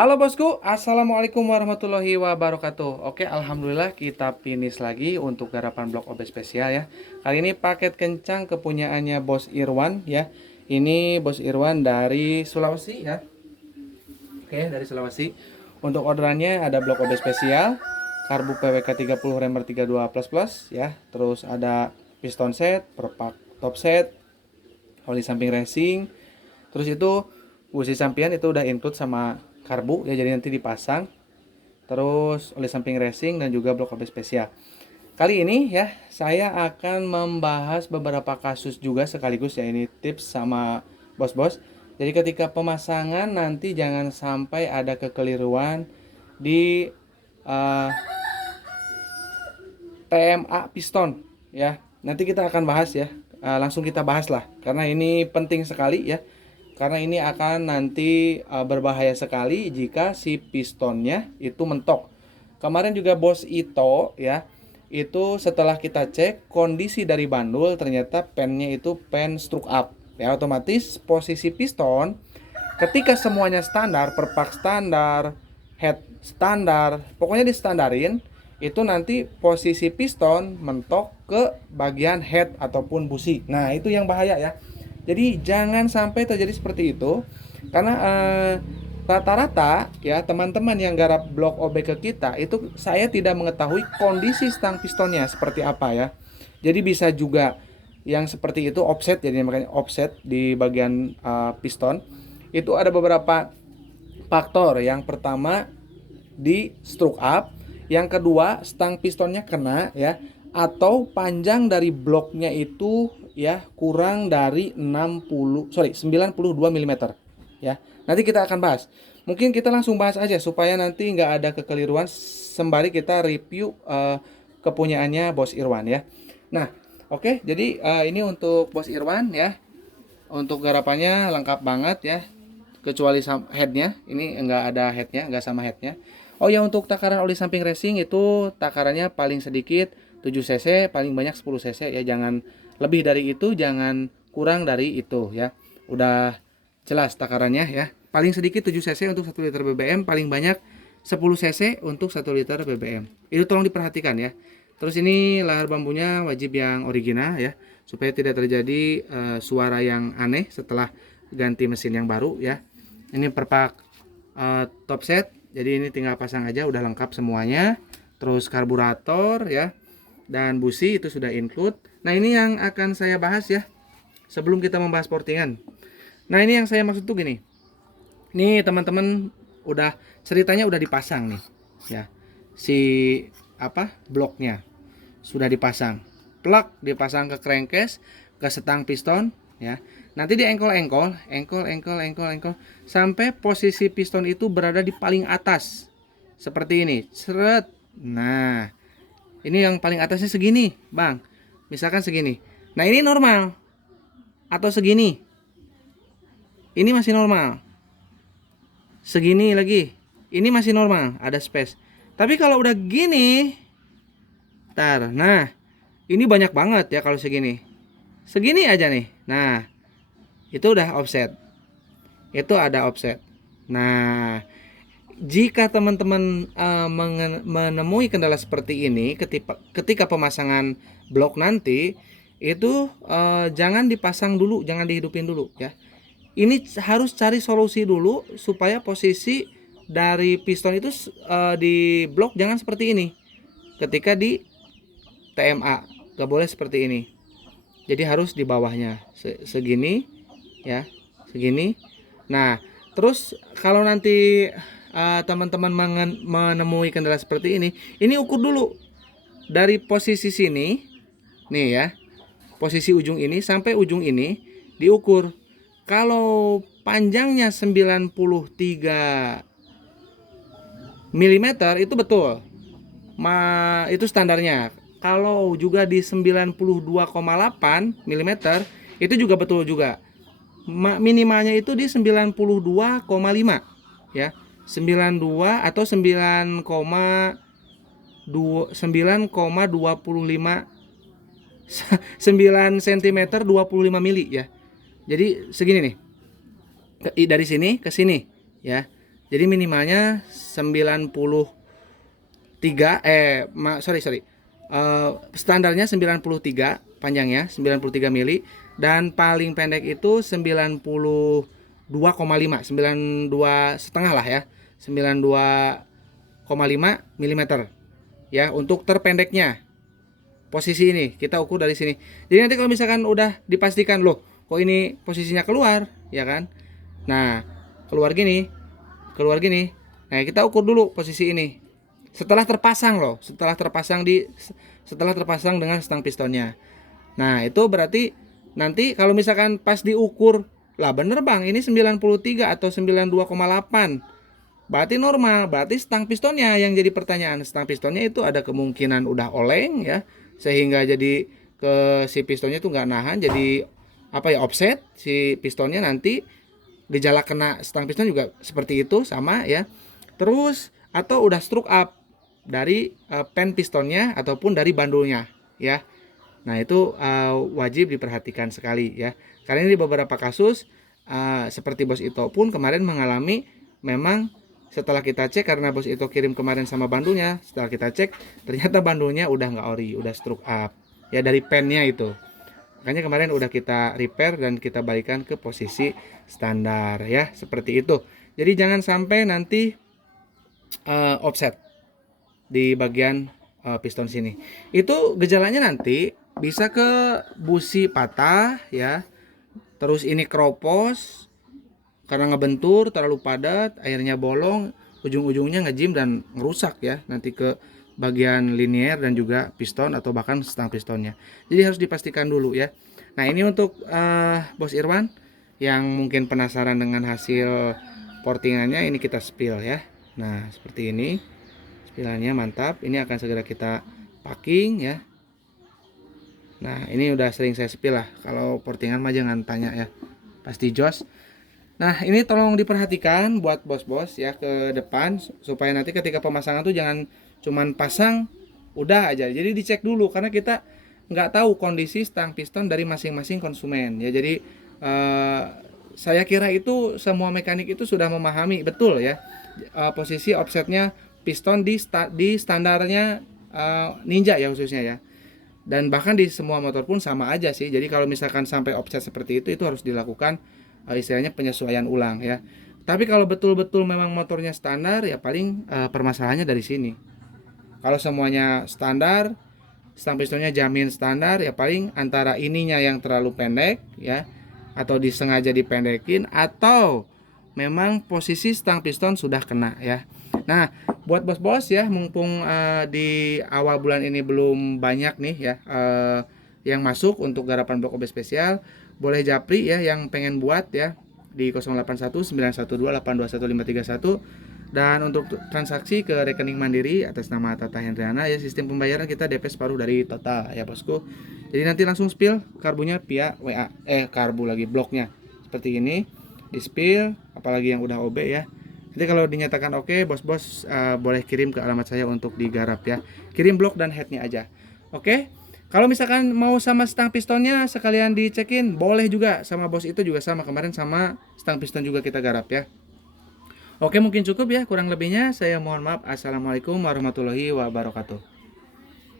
Halo bosku, assalamualaikum warahmatullahi wabarakatuh. Oke, alhamdulillah kita finish lagi untuk garapan blok OB spesial ya. Kali ini paket kencang kepunyaannya Bos Irwan ya. Ini Bos Irwan dari Sulawesi ya. Oke, dari Sulawesi. Untuk orderannya ada blok OB spesial, karbu PWK 30 remer 32 plus plus ya. Terus ada piston set, perpak top set, oli samping racing. Terus itu busi sampian itu udah include sama karbu ya, jadi nanti dipasang. Terus oli samping racing dan juga blok OB spesial. Kali ini ya saya akan membahas beberapa kasus juga sekaligus ya, ini tips sama bos-bos. Jadi ketika pemasangan nanti jangan sampai ada kekeliruan di uh, TMA piston ya. Nanti kita akan bahas ya. Langsung kita bahas lah karena ini penting sekali ya. Karena ini akan nanti berbahaya sekali jika si pistonnya itu mentok. Kemarin juga Bos Ito ya, itu setelah kita cek kondisi dari bandul ternyata pennya itu pen stroke up. Ya otomatis posisi piston ketika semuanya standar, perpak standar, head standar, pokoknya distandarin, itu nanti posisi piston mentok ke bagian head ataupun busi. Nah, itu yang bahaya ya. Jadi jangan sampai terjadi seperti itu karena rata-rata ya teman-teman yang garap blok OB ke kita itu saya tidak mengetahui kondisi stang pistonnya seperti apa ya. Jadi bisa juga yang seperti itu offset, jadi makanya offset di bagian piston. Itu ada beberapa faktor. Yang pertama di stroke up, yang kedua stang pistonnya kena ya, atau panjang dari bloknya itu ya kurang dari 92 mm ya. Nanti kita akan bahas. Mungkin kita langsung bahas aja supaya nanti nggak ada kekeliruan sembari kita review kepunyaannya Bos Irwan ya. Nah, oke, jadi ini untuk Bos Irwan ya. Untuk garapannya lengkap banget ya, kecuali headnya. Ini enggak ada headnya, enggak sama headnya. Oh ya, untuk takaran oli samping racing itu takarannya paling sedikit 7 cc, paling banyak 10 cc ya. Jangan lebih dari itu, jangan kurang dari itu ya. Udah jelas takarannya ya. Paling sedikit 7 cc untuk 1 liter BBM, paling banyak 10 cc untuk 1 liter BBM. Itu tolong diperhatikan ya. Terus ini layar bambunya wajib yang original ya, supaya tidak terjadi suara yang aneh setelah ganti mesin yang baru ya. Ini perpak top set, jadi ini tinggal pasang aja, udah lengkap semuanya. Terus karburator ya, dan busi itu sudah include. Nah, ini yang akan saya bahas ya sebelum kita membahas portingan. Nah, ini yang saya maksud tuh gini. Nih teman-teman, udah ceritanya udah dipasang nih ya, si bloknya sudah dipasang, plug dipasang ke crankcase, ke setang piston ya. Nanti di engkol sampai posisi piston itu berada di paling atas seperti ini, seret. Nah, ini yang paling atasnya segini bang, misalkan segini. Nah, ini normal atau segini, ini masih normal. Segini lagi, ini masih normal, ada space. Tapi kalau udah gini, nah ini banyak banget ya kalau segini. Segini aja nih. Nah, itu udah offset. Itu ada offset. Nah, jika teman-teman menemui kendala seperti ini ketika pemasangan blok nanti, itu jangan dipasang dulu, jangan dihidupin dulu ya. Ini harus cari solusi dulu supaya posisi dari piston itu di blok jangan seperti ini. Ketika di TMA gak boleh seperti ini. Jadi harus di bawahnya segini ya, segini. Nah, terus kalau nanti teman-teman menemui kendala seperti ini ukur dulu dari posisi sini nih ya, posisi ujung ini sampai ujung ini diukur. Kalau panjangnya 93 mm itu betul, itu standarnya. Kalau juga di 92,8 mm itu juga betul juga. Minimalnya itu di 92,5 ya. 92 atau 9,25 9 cm 25 mili ya. Jadi segini nih. Dari sini ke sini ya. Jadi minimalnya 93 standarnya 93 panjangnya 93 mili dan paling pendek itu 92,5 setengah lah ya, 92,5 milimeter ya untuk terpendeknya. Posisi ini kita ukur dari sini. Jadi nanti kalau misalkan udah dipastikan loh, kok ini posisinya keluar, ya kan? Nah, keluar gini. Nah, kita ukur dulu posisi ini. Setelah terpasang loh, setelah terpasang dengan stang pistonnya. Nah, itu berarti nanti kalau misalkan pas diukur, lah bener Bang, ini 93 atau 92,8. Berarti normal, berarti stang pistonnya yang jadi pertanyaan. Stang pistonnya itu ada kemungkinan udah oleng ya, sehingga jadi si pistonnya itu nggak nahan, jadi offset si pistonnya. Nanti gejala kena stang piston juga seperti itu sama ya. Terus atau udah stroke up dari pen pistonnya ataupun dari bandulnya ya. Nah itu wajib diperhatikan sekali ya, karena ini di beberapa kasus seperti Bos Ito pun kemarin mengalami, memang setelah kita cek, karena Bos Ito kirim kemarin sama bandulnya, setelah kita cek ternyata bandulnya udah nggak ori, udah stroke up ya dari pennya itu. Makanya kemarin udah kita repair dan kita balikan ke posisi standar ya, seperti itu. Jadi jangan sampai nanti offset di bagian piston sini. Itu gejalanya nanti bisa ke busi patah ya, terus ini keropos karena ngebentur terlalu padat, airnya bolong, ujung-ujungnya ngejim dan ngerusak ya nanti ke bagian linier dan juga piston atau bahkan stang pistonnya. Jadi harus dipastikan dulu ya. Nah ini untuk Bos Irwan yang mungkin penasaran dengan hasil portingannya, ini kita spill ya. Nah seperti ini spillannya, mantap. Ini akan segera kita packing ya. Nah ini udah sering saya spill lah, kalau portingan mah jangan tanya ya, pasti jos. Nah ini tolong diperhatikan buat bos-bos ya ke depan, supaya nanti ketika pemasangan tuh jangan cuman pasang udah aja. Jadi dicek dulu, karena kita nggak tahu kondisi stang piston dari masing-masing konsumen ya. Jadi saya kira itu semua mekanik itu sudah memahami betul ya posisi offsetnya piston di standarnya Ninja ya khususnya ya. Dan bahkan di semua motor pun sama aja sih. Jadi kalau misalkan sampai offset seperti itu harus dilakukan istilahnya penyesuaian ulang ya. Tapi kalau betul-betul memang motornya standar ya paling permasalahannya dari sini. Kalau semuanya standar, stang pistonnya jamin standar, ya paling antara ininya yang terlalu pendek ya, atau disengaja dipendekin, atau memang posisi stang piston sudah kena ya. Nah buat bos-bos ya, mumpung di awal bulan ini belum banyak nih ya yang masuk untuk garapan blok OB spesial, boleh japri ya yang pengen buat ya di 081912821531. Dan untuk transaksi ke rekening mandiri atas nama Tata Hendriana ya, sistem pembayaran kita DP separuh dari total ya bosku. Jadi nanti langsung spill karbunya via WA, karbu lagi bloknya seperti ini di spill, apalagi yang udah OB ya. Jadi kalau dinyatakan oke, bos-bos boleh kirim ke alamat saya untuk digarap ya. Kirim blok dan headnya aja. Oke. Kalau misalkan mau sama stang pistonnya sekalian dicekin, boleh juga sama Bos itu juga sama, kemarin sama stang piston juga kita garap ya. Oke, mungkin cukup ya, kurang lebihnya saya mohon maaf. Assalamualaikum warahmatullahi wabarakatuh.